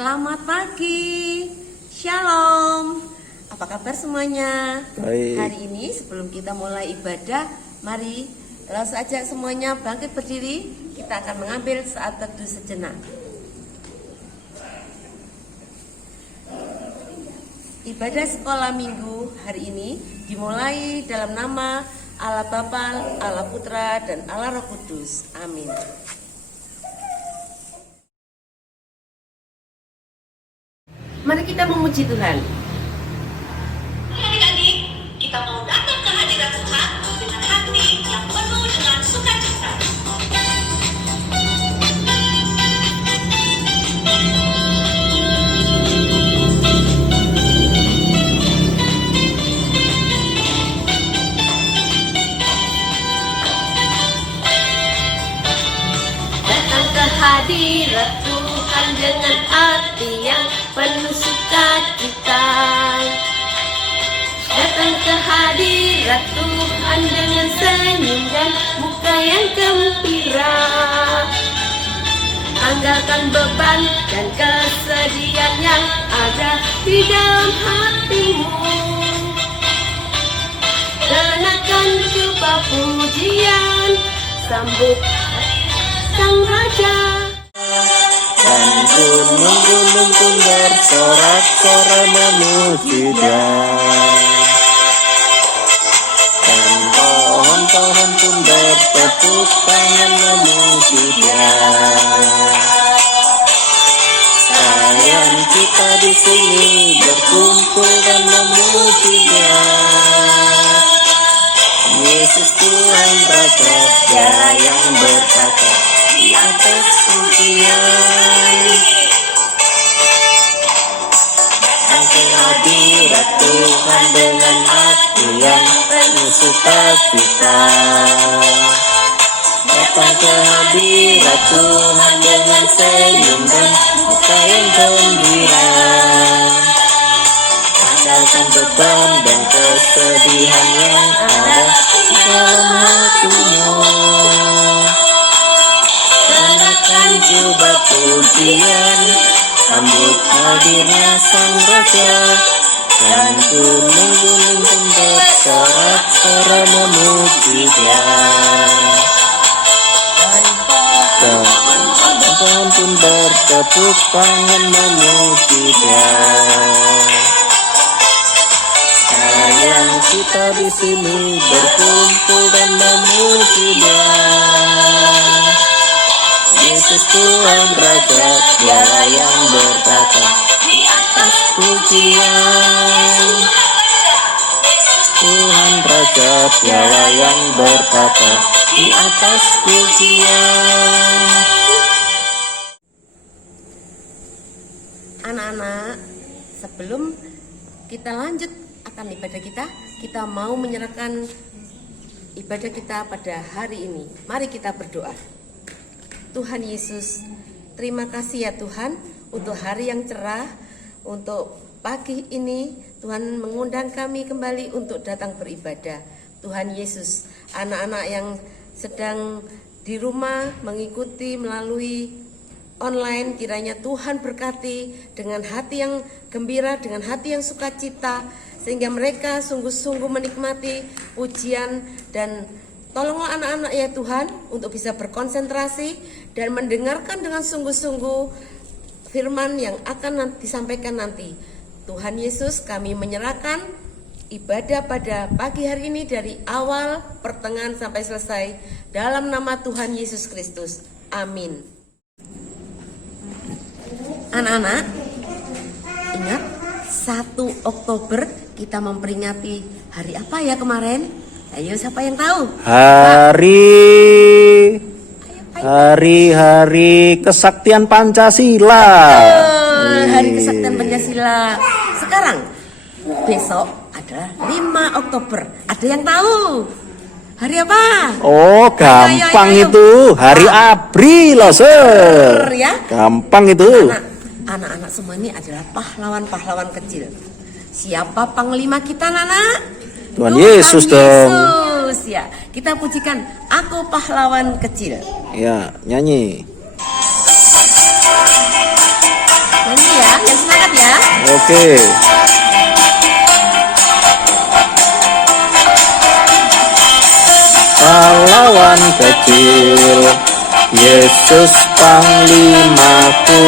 Selamat pagi, Shalom. Apa kabar semuanya? Baik. Hari ini sebelum kita mulai ibadah, mari langsung ajak semuanya bangkit berdiri. Kita akan mengambil saat teduh sejenak. Ibadah sekolah minggu hari ini dimulai dalam nama Allah Bapa, Allah Putra, dan Allah Roh Kudus. Amin. Mari kita memuji Tuhan. Adik-adik, kita mau datang ke hadirat Tuhan dengan hati yang penuh dengan sukacita. Datang ke hadirat Tuhan dengan hati yang penuh sukacita. Datang ke hadirat Tuhan dengan senyum dan muka yang gembira. Tanggalkan beban dan kesedihan yang ada di dalam hatimu. Kenakan jubah pujian, sambut Sang Raja. Dan gunung-gunung pun bersorak-sorai memuji Dia. Dan pohon-pohon pun bertepuk tangan memuji Dia. Sayang kita di sini berkumpul dan memuji Dia. Yesus Tuhan Raja, Dia yang berkata di atas pujian. Datang ke hadirat Tuhan dengan hati yang penuh sukacita. Datang ke hadirat Tuhan dengan senyum dan muka yang gembira. Tinggalkan beban dan kesedihan yang ada di dalam hatimu. Kenakan jubah pujian, sambut hadirnya Sang Raja. Dan gunung-gunung pun bersorak-sorai memuji Dia. Dan pohon pun bertepuk tangan memuji Dia. Sayang kita di sini berkumpul dan memuji Dia. Yesus Tuhan Raja, Dia yang berkata di atas pujian. Tuhan Raja, Dia yang berkata di atas pujian. Anak-anak, sebelum kita lanjut akan ibadah kita mau menyerahkan ibadah kita pada hari ini. Mari kita berdoa. Tuhan Yesus, terima kasih ya Tuhan untuk hari yang cerah, untuk pagi ini Tuhan mengundang kami kembali untuk datang beribadah. Tuhan Yesus, anak-anak yang sedang di rumah mengikuti melalui online, kiranya Tuhan berkati dengan hati yang gembira, dengan hati yang sukacita, sehingga mereka sungguh-sungguh menikmati pujian. Dan tolonglah anak-anak ya Tuhan untuk bisa berkonsentrasi dan mendengarkan dengan sungguh-sungguh firman yang akan disampaikan nanti. Tuhan Yesus, kami menyerahkan ibadah pada pagi hari ini dari awal, pertengahan sampai selesai dalam nama Tuhan Yesus Kristus. Amin. Anak-anak, ingat 1 Oktober kita memperingati hari apa ya kemarin? Ayo, siapa yang tahu? Hari Kesaktian Pancasila. Hari Kesaktian Pancasila. Sekarang besok adalah 5 Oktober. Ada yang tahu? Hari apa? Oh, gampang Ayo. itu. Hari ABRI loh, Sir. Ya? Gampang itu. Anak-anak semua ini adalah pahlawan-pahlawan kecil. Siapa panglima kita, Nana? Tuhan Yesus dong. Yesus ya. Kita pujikan Aku Pahlawan Kecil. Ya, nyanyi. Nyanyi Oke. Pahlawan kecil, Yesus panglimaku,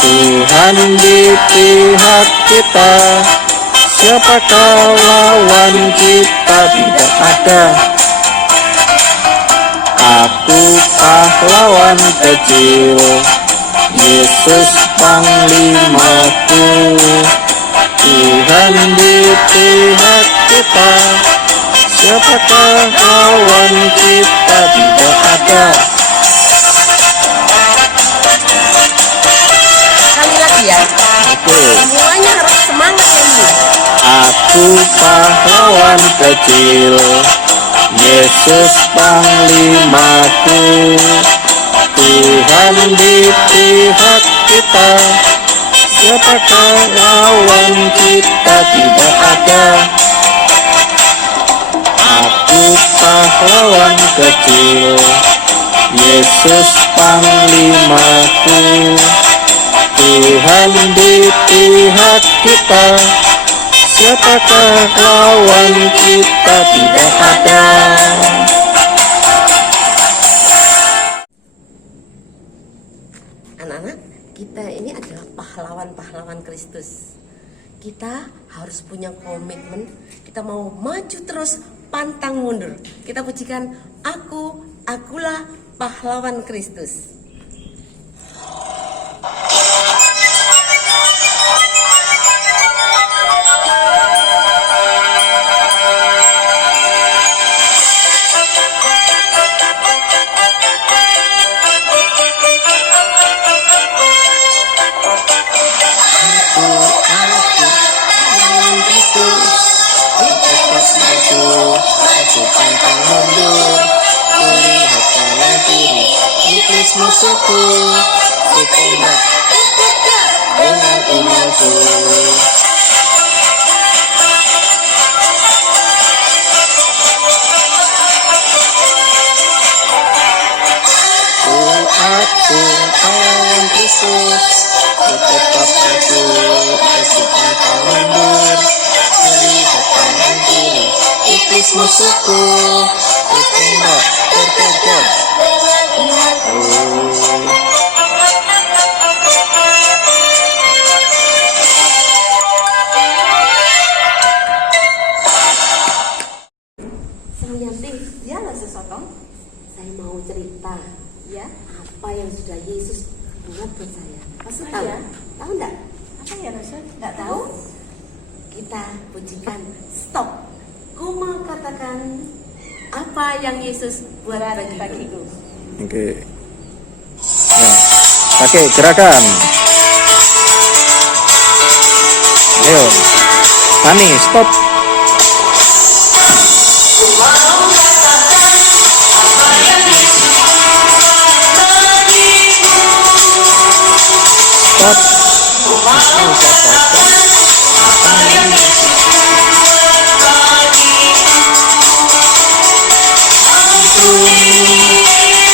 Tuhan di pihak kita. Siapakah lawan kita? Tidak ada. Aku pahlawan kecil, Yesus panglimaku, Tuhan di pihak kita. Siapakah lawan kita? Tidak ada. Sekali lagi ya. Oke. Semuanya harus semangat ini. Aku pahlawan kecil, Yesus panglimaku, Tuhan di pihak kita. Siapakah lawan kita? Tidak ada. Aku pahlawan kecil, Yesus panglimaku, Tuhan di pihak kita. Siapakah lawan kita? Tidak ada. Anak-anak, kita ini adalah pahlawan-pahlawan Kristus. Kita harus punya komitmen, kita mau maju terus, pantang mundur. Kita pujikan, akulah pahlawan Kristus. Musuhku, ditembak dengan imanku. Aku pahlawan Kristus, ku tetap maju, Yesus pantang mundur, melihat kanan kiri, iblis musuhku, ditembak, terkejar dengan imanku. Samyanti, dialah sesotong. Saya mau cerita ya apa yang sudah Yesus buat buat saya. Masuk tahu? Ya? Tahu enggak? Apa ya Rasul? Nggak tahu? Kita pujikan stop. Ku mau katakan apa yang Yesus buat bagiku. Oke. Ya. Pakai gerakan. Ayo. Ani, stop. Stop.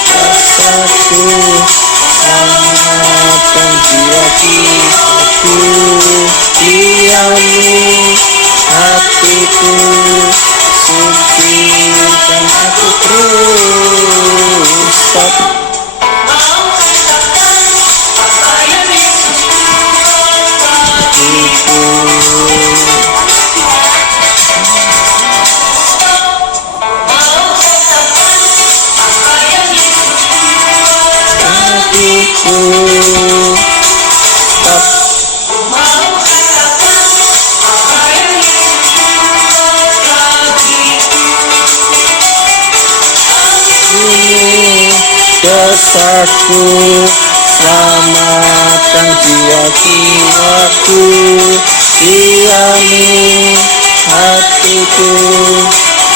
Rasaku selamatkan jiwaku, diami hatiku, sucikan aku terus. Stop. Dosaku, selamatkan jiwaku, diami hatiku,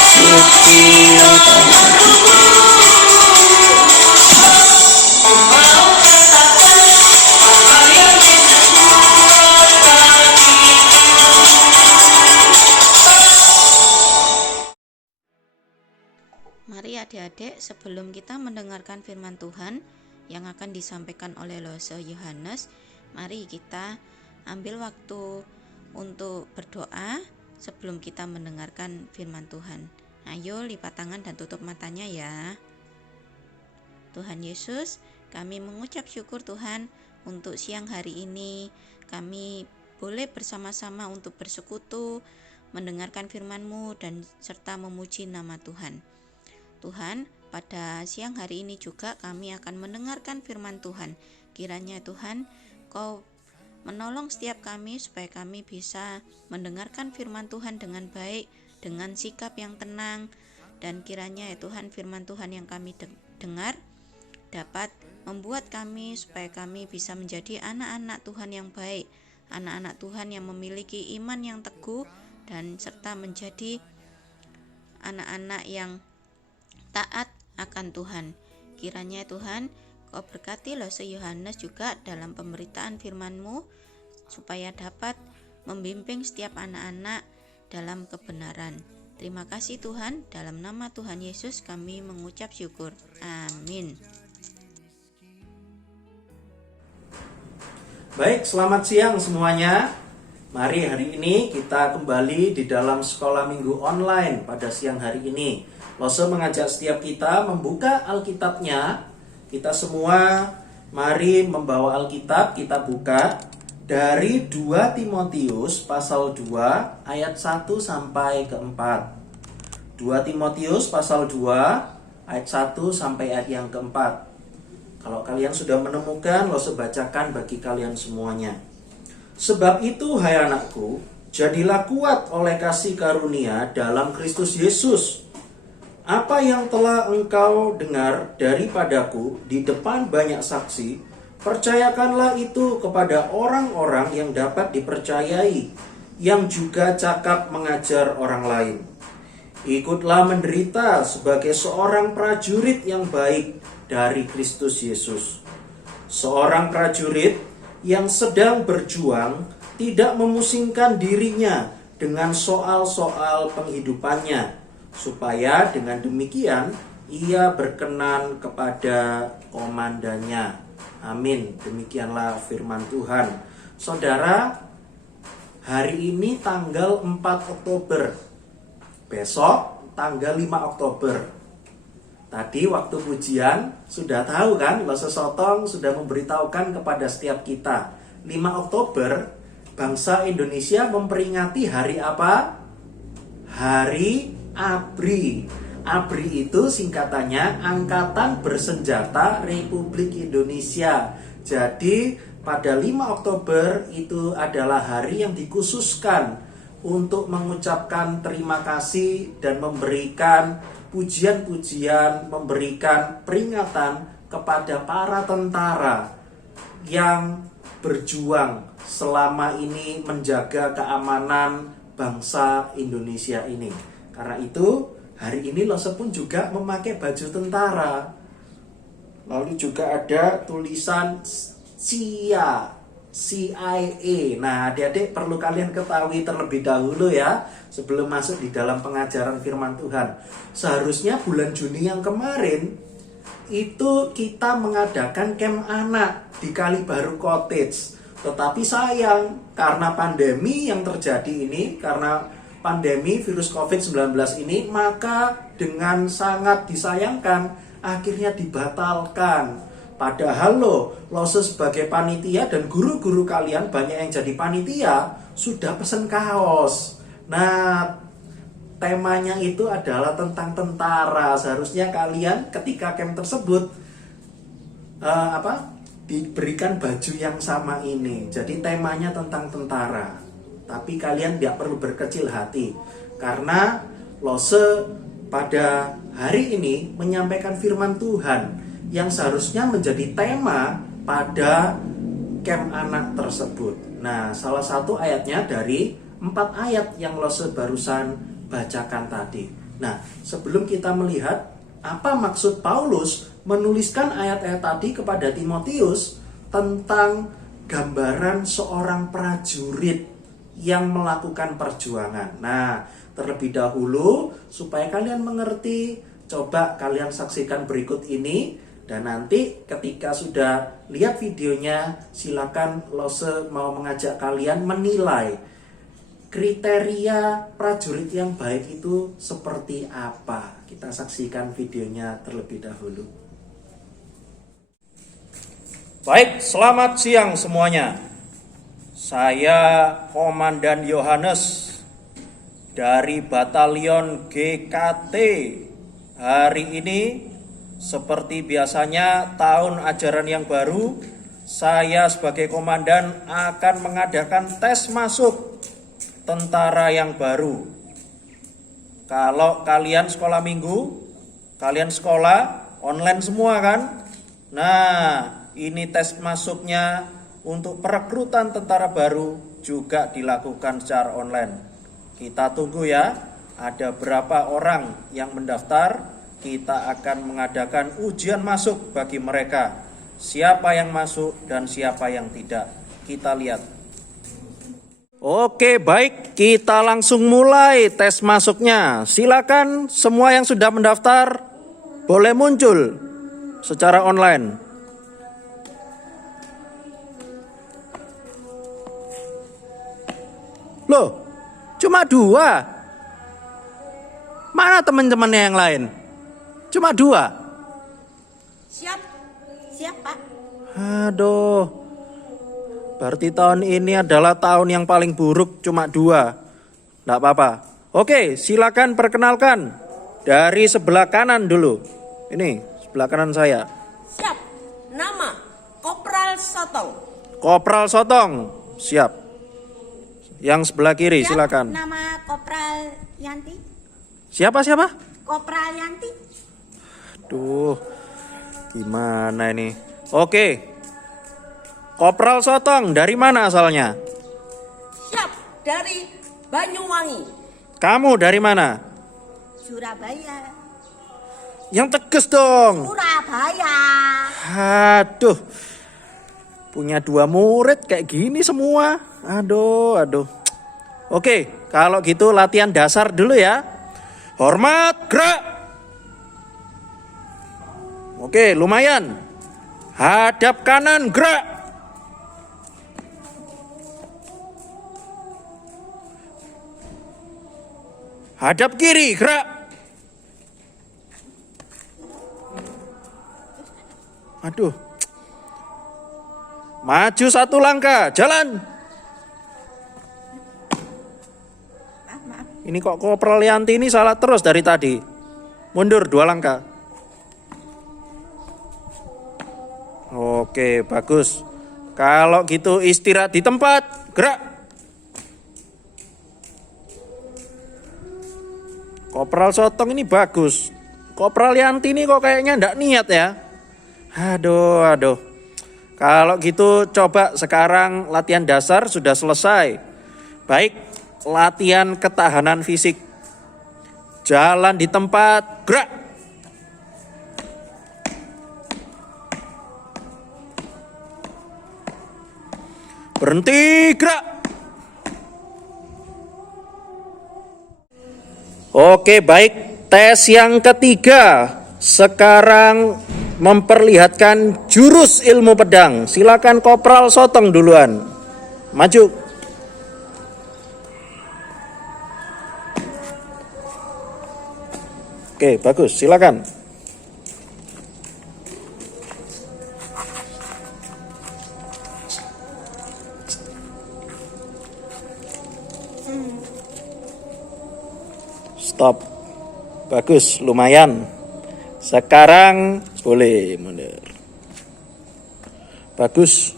sucikan aku. Mari adik-adik, sebelum kita mendengarkan firman Tuhan yang akan disampaikan oleh Lose Yohanes, mari kita ambil waktu untuk berdoa sebelum kita mendengarkan firman Tuhan. Ayo lipat tangan dan tutup matanya ya. Tuhan Yesus, kami mengucap syukur Tuhan untuk siang hari ini. Kami boleh bersama-sama untuk bersekutu, mendengarkan firman-Mu dan serta memuji nama Tuhan. Tuhan, pada siang hari ini juga kami akan mendengarkan firman Tuhan. Kiranya Tuhan, Kau menolong setiap kami supaya kami bisa mendengarkan firman Tuhan dengan baik, dengan sikap yang tenang, dan kiranya ya Tuhan, firman Tuhan yang kami dengar dapat membuat kami supaya kami bisa menjadi anak-anak Tuhan yang baik, anak-anak Tuhan yang memiliki iman yang teguh, dan serta menjadi anak-anak yang taat akan Tuhan. Kiranya Tuhan, Kau berkati Lose Yohanes juga dalam pemberitaan firman-Mu supaya dapat membimbing setiap anak-anak dalam kebenaran. Terima kasih Tuhan, dalam nama Tuhan Yesus kami mengucap syukur. Amin. Baik, selamat siang semuanya. Mari hari ini kita kembali di dalam sekolah minggu online pada siang hari ini. Lose mengajak setiap kita membuka Alkitabnya. Kita semua mari membawa Alkitab, kita buka dari 2 Timotius pasal 2 ayat 1 sampai ke 4. 2 Timotius pasal 2 ayat 1 sampai ayat yang keempat. Kalau kalian sudah menemukan, Lose bacakan bagi kalian semuanya. Sebab itu, hai anakku, jadilah kuat oleh kasih karunia dalam Kristus Yesus. Apa yang telah engkau dengar daripadaku di depan banyak saksi, percayakanlah itu kepada orang-orang yang dapat dipercayai, yang juga cakap mengajar orang lain. Ikutlah menderita sebagai seorang prajurit yang baik dari Kristus Yesus. Seorang prajurit yang sedang berjuang tidak memusingkan dirinya dengan soal-soal penghidupannya, supaya dengan demikian ia berkenan kepada komandannya. Amin. Demikianlah firman Tuhan. Saudara, hari ini tanggal 4 Oktober. Besok tanggal 5 Oktober. Tadi waktu pujian sudah tahu kan, Lose Sotong sudah memberitahukan kepada setiap kita. 5 Oktober bangsa Indonesia memperingati hari apa? Hari ABRI. ABRI itu singkatannya Angkatan Bersenjata Republik Indonesia. Jadi pada 5 Oktober itu adalah hari yang dikhususkan untuk mengucapkan terima kasih dan memberikan pujian-pujian, memberikan peringatan kepada para tentara yang berjuang selama ini menjaga keamanan bangsa Indonesia ini. Karena itu, hari ini Lose pun juga memakai baju tentara. Lalu juga ada tulisan CIA. Nah, adik-adik perlu kalian ketahui terlebih dahulu ya, sebelum masuk di dalam pengajaran firman Tuhan. Seharusnya bulan Juni yang kemarin, itu kita mengadakan camp anak di Kalibaru Cottage. Tetapi sayang, karena pandemi yang terjadi ini, karena pandemi virus COVID-19 ini, maka dengan sangat disayangkan akhirnya dibatalkan. Padahal Lose sebagai panitia dan guru-guru kalian banyak yang jadi panitia sudah pesen kaos. Nah, temanya itu adalah tentang tentara. Seharusnya kalian ketika camp tersebut diberikan baju yang sama ini. Jadi temanya tentang tentara. Tapi kalian tidak perlu berkecil hati, karena Lose pada hari ini menyampaikan firman Tuhan yang seharusnya menjadi tema pada camp anak tersebut. Nah, salah satu ayatnya dari 4 ayat yang Lose barusan bacakan tadi. Nah, sebelum kita melihat apa maksud Paulus menuliskan ayat-ayat tadi kepada Timotius tentang gambaran seorang prajurit yang melakukan perjuangan. Nah, terlebih dahulu supaya kalian mengerti, coba kalian saksikan berikut ini Dan nanti ketika sudah lihat videonya, silakan Lose mau mengajak kalian menilai kriteria prajurit yang baik itu seperti apa. Kita saksikan videonya terlebih dahulu. Baik, selamat siang semuanya. Saya Komandan Yohanes dari Batalion GKT. Hari ini seperti biasanya tahun ajaran yang baru, saya sebagai komandan akan mengadakan tes masuk tentara yang baru. Kalau kalian sekolah minggu, kalian sekolah online semua kan? Nah, ini tes masuknya untuk perekrutan tentara baru juga dilakukan secara online. Kita tunggu ya, ada berapa orang yang mendaftar. Kita akan mengadakan ujian masuk bagi mereka. Siapa yang masuk dan siapa yang tidak. Kita lihat. Oke, baik, kita langsung mulai tes masuknya. Silakan semua yang sudah mendaftar boleh muncul secara online. Loh, cuma 2. Mana teman-temannya yang lain? Cuma 2. Siap, Pak. Aduh, berarti tahun ini adalah tahun yang paling buruk, cuma 2. Nggak apa-apa. Oke, silakan perkenalkan dari sebelah kanan dulu. Ini sebelah kanan saya. Siap. Nama Kopral Sotong. Kopral Sotong, siap. Yang sebelah kiri, silakan. Nama Kopral Yanti. Siapa? Kopral Yanti. Duh, gimana ini? Oke, Kopral Sotong, dari mana asalnya? Siap, dari Banyuwangi. Kamu dari mana? Surabaya. Yang tegas dong. Surabaya. Aduh, punya 2 murid kayak gini semua. Aduh. Oke, kalau gitu latihan dasar dulu ya. Hormat, gerak. Oke, lumayan. Hadap kanan, gerak. Hadap kiri, gerak. Aduh. Maju 1 langkah, jalan. Ini kok Kopral Yanti ini salah terus dari tadi. Mundur 2 langkah. Oke, bagus. Kalau gitu istirahat di tempat, gerak. Kopral Sotong ini bagus. Kopral Yanti ini kok kayaknya enggak niat ya. Aduh. Kalau gitu coba sekarang latihan dasar sudah selesai. Baik, latihan ketahanan fisik. Jalan di tempat, gerak. Berhenti, gerak. Oke, baik. Tes yang ketiga. Sekarang memperlihatkan jurus ilmu pedang. Silakan Kopral Sotong duluan. Maju. Oke, bagus. Silakan. Stop. Bagus, lumayan. Sekarang boleh mundur. Bagus.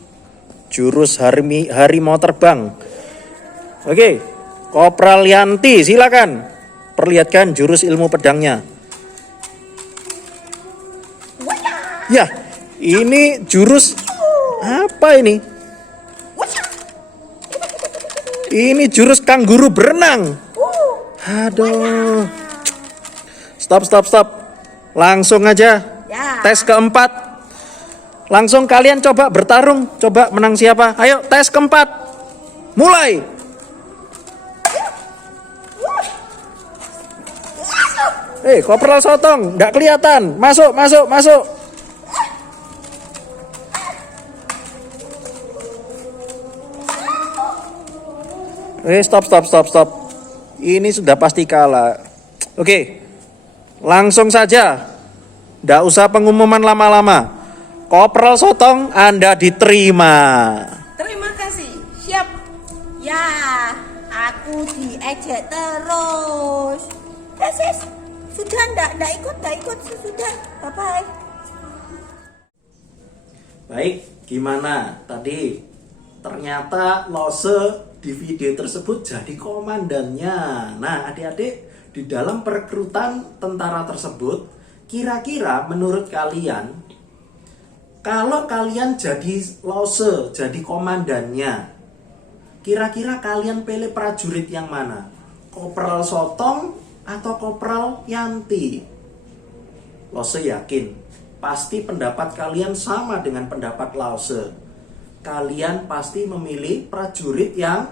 Jurus harimau terbang. Oke, Kopral Yanti, silakan perlihatkan jurus ilmu pedangnya. Ya, ini jurus apa ini? Ini jurus kanguru berenang. Aduh. Stop. Langsung aja. Tes keempat. Langsung kalian coba bertarung. Coba menang siapa. Ayo tes keempat. Mulai. Kopral Sotong, nggak kelihatan. Masuk. Stop. Ini sudah pasti kalah. Oke, langsung saja. Nggak usah pengumuman lama-lama. Kopral Sotong, Anda diterima. Terima kasih. Siap. Ya, aku diejek terus. Sis, sudah ndak ikut, sudah. Bye-bye. Baik, gimana tadi? Ternyata Lose di video tersebut jadi komandannya. Nah, adik-adik, di dalam perekrutan tentara tersebut, kira-kira menurut kalian, kalau kalian jadi Lose, jadi komandannya, kira-kira kalian pilih prajurit yang mana? Kopral Sotong atau Kopral Yanti? Lose yakin, pasti pendapat kalian sama dengan pendapat Lose. Kalian pasti memilih prajurit yang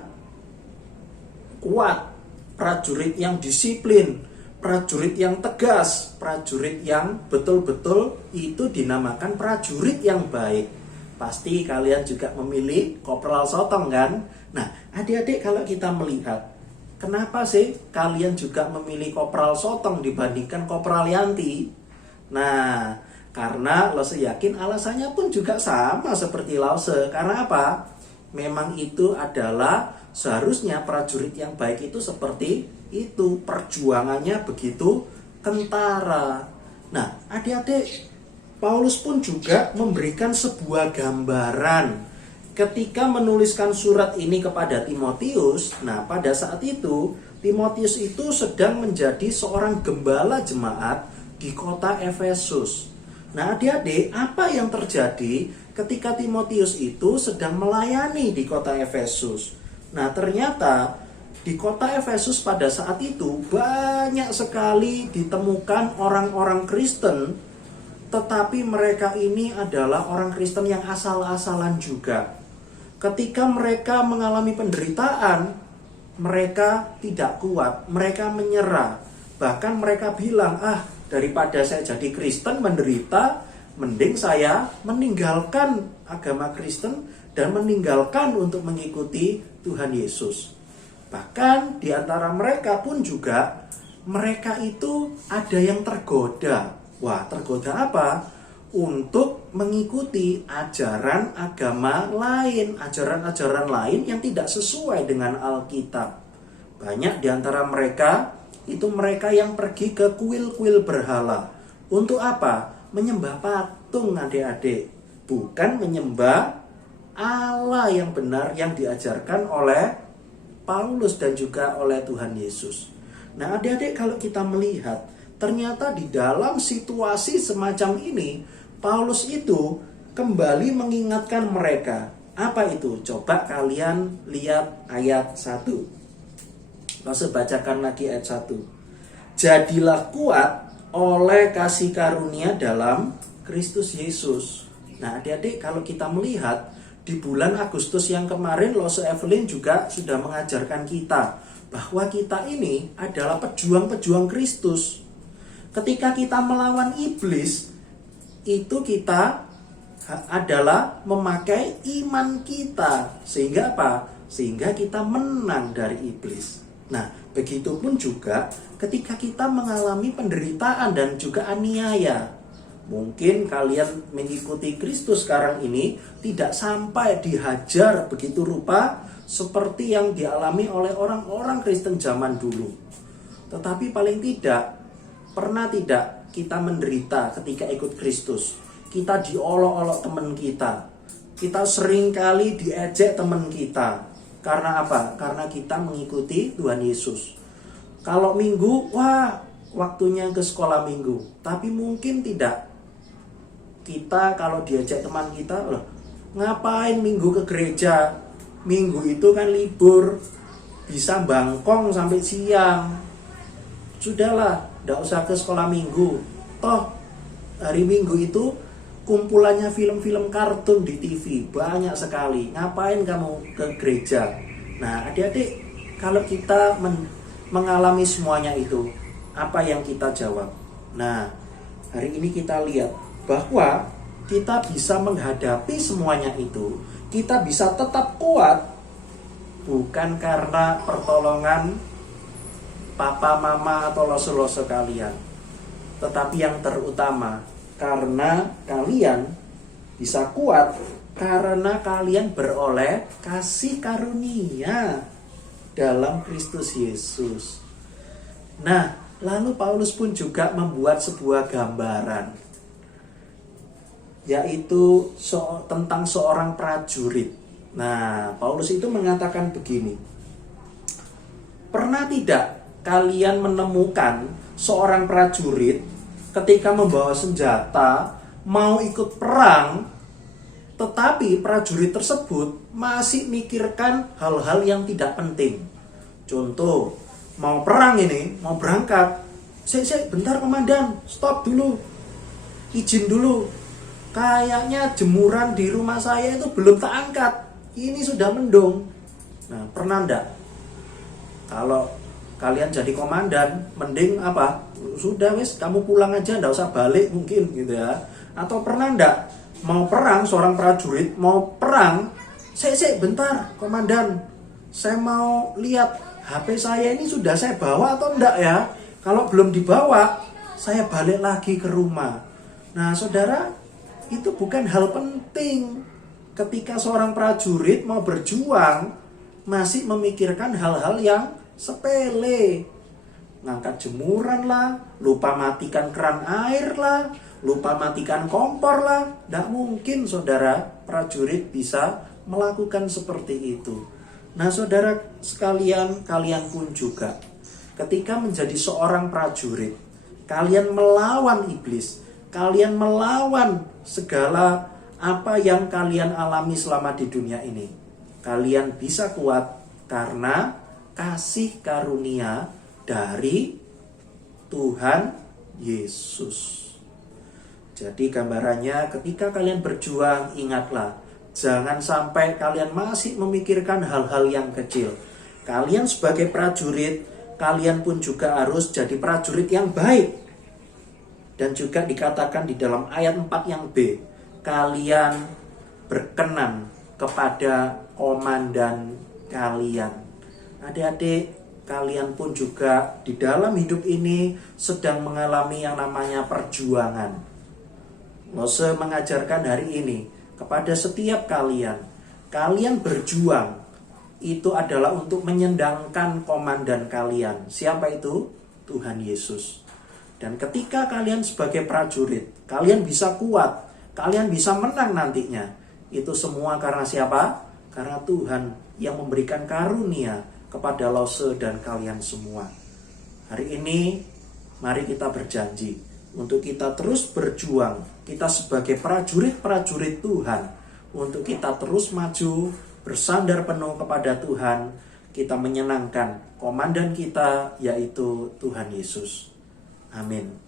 kuat, prajurit yang disiplin, prajurit yang tegas, prajurit yang betul-betul itu dinamakan prajurit yang baik. Pasti kalian juga memilih Kopral Sotong kan? Nah, adik-adik kalau kita melihat, kenapa sih kalian juga memilih Kopral Sotong dibandingkan Kopral Yanti? Nah, karena Lose yakin alasannya pun juga sama seperti Lose. Karena apa? Memang itu adalah seharusnya prajurit yang baik itu seperti itu. Perjuangannya begitu kentara. Nah, adik-adik, Paulus pun juga memberikan sebuah gambaran ketika menuliskan surat ini kepada Timotius. Nah, pada saat itu Timotius itu sedang menjadi seorang gembala jemaat di kota Efesus. Nah, adik-adik, apa yang terjadi ketika Timotius itu sedang melayani di kota Efesus? Nah, ternyata di kota Efesus pada saat itu banyak sekali ditemukan orang-orang Kristen, tetapi mereka ini adalah orang Kristen yang asal-asalan juga. Ketika mereka mengalami penderitaan, mereka tidak kuat, mereka menyerah. Bahkan mereka bilang, daripada saya jadi Kristen menderita, mending saya meninggalkan agama Kristen dan meninggalkan untuk mengikuti Tuhan Yesus. Bahkan di antara mereka pun juga, mereka itu ada yang tergoda. Wah, tergoda apa? Untuk mengikuti ajaran agama lain, ajaran-ajaran lain yang tidak sesuai dengan Alkitab. Banyak di antara mereka itu mereka yang pergi ke kuil-kuil berhala. Untuk apa? Menyembah patung, adik-adik. Bukan menyembah Allah yang benar yang diajarkan oleh Paulus dan juga oleh Tuhan Yesus. Nah, adik-adik, kalau kita melihat, ternyata di dalam situasi semacam ini, Paulus itu kembali mengingatkan mereka. Apa itu? Coba kalian lihat ayat 1. Langsung bacakan lagi ayat 1. Jadilah kuat oleh kasih karunia dalam Kristus Yesus. Nah, adik-adik, kalau kita melihat di bulan Agustus yang kemarin, Lose Evelyn juga sudah mengajarkan kita bahwa kita ini adalah pejuang-pejuang Kristus. Ketika kita melawan iblis, itu kita adalah memakai iman kita. Sehingga apa? Sehingga kita menang dari iblis. Nah, begitupun juga ketika kita mengalami penderitaan dan juga aniaya. Mungkin kalian mengikuti Kristus sekarang ini tidak sampai dihajar begitu rupa seperti yang dialami oleh orang-orang Kristen zaman dulu. Tetapi paling tidak, pernah tidak kita menderita ketika ikut Kristus? Kita diolok-olok teman kita. Kita sering kali diejek teman kita. Karena apa? Karena kita mengikuti Tuhan Yesus. Kalau minggu, waktunya ke sekolah minggu. Tapi mungkin tidak. Kita kalau diajak teman kita, ngapain minggu ke gereja? Minggu itu kan libur. Bisa bangkong sampai siang. Sudahlah, tidak usah ke sekolah minggu. Toh, hari Minggu itu kumpulannya film-film kartun di TV. Banyak sekali. Ngapain kamu ke gereja? Nah, adik-adik, kalau kita mengalami semuanya itu, apa yang kita jawab? Nah, hari ini kita lihat bahwa kita bisa menghadapi semuanya itu. Kita bisa tetap kuat bukan karena pertolongan papa, mama, atau lose-lose kalian, tetapi yang terutama karena kalian bisa kuat karena kalian beroleh kasih karunia dalam Kristus Yesus. Nah, lalu Paulus pun juga membuat sebuah gambaran, yaitu tentang seorang prajurit. Nah, Paulus itu mengatakan begini, pernah tidak kalian menemukan seorang prajurit ketika membawa senjata mau ikut perang, tetapi prajurit tersebut masih mikirkan hal-hal yang tidak penting. Contoh, mau perang ini, mau berangkat, bentar komandan, stop dulu, izin dulu, kayaknya jemuran di rumah saya itu belum tak angkat, ini sudah mendung. Nah, pernah enggak? Kalau kalian jadi komandan, mending apa? Sudah wis, kamu pulang aja, enggak usah balik mungkin gitu ya. Atau pernah enggak mau perang, seorang prajurit mau perang, bentar komandan, saya mau lihat HP saya ini sudah saya bawa atau enggak ya. Kalau belum dibawa, saya balik lagi ke rumah. Nah, saudara, itu bukan hal penting. Ketika seorang prajurit mau berjuang, masih memikirkan hal-hal yang sepele. Ngangkat jemuran lah, lupa matikan keran air lah, lupa matikan kompor lah. Tidak mungkin saudara prajurit bisa melakukan seperti itu. Nah, saudara sekalian, kalian pun juga ketika menjadi seorang prajurit, kalian melawan iblis, kalian melawan segala apa yang kalian alami selama di dunia ini. Kalian bisa kuat karena kasih karunia dari Tuhan Yesus. Jadi gambarannya, ketika kalian berjuang, ingatlah, jangan sampai kalian masih memikirkan hal-hal yang kecil. Kalian sebagai prajurit, kalian pun juga harus jadi prajurit yang baik. Dan juga dikatakan di dalam ayat 4 yang B, kalian berkenan kepada komandan kalian. Adik-adik, kalian pun juga di dalam hidup ini sedang mengalami yang namanya perjuangan. Lose mengajarkan hari ini kepada setiap kalian, kalian berjuang itu adalah untuk menyendangkan komandan kalian. Siapa itu? Tuhan Yesus. Dan ketika kalian sebagai prajurit, kalian bisa kuat, kalian bisa menang nantinya. Itu semua karena siapa? Karena Tuhan yang memberikan karunia kepada Lose dan kalian semua. Hari ini, mari kita berjanji untuk kita terus berjuang. Kita sebagai prajurit-prajurit Tuhan, untuk kita terus maju, bersandar penuh kepada Tuhan. Kita menyenangkan komandan kita, yaitu Tuhan Yesus. Amin.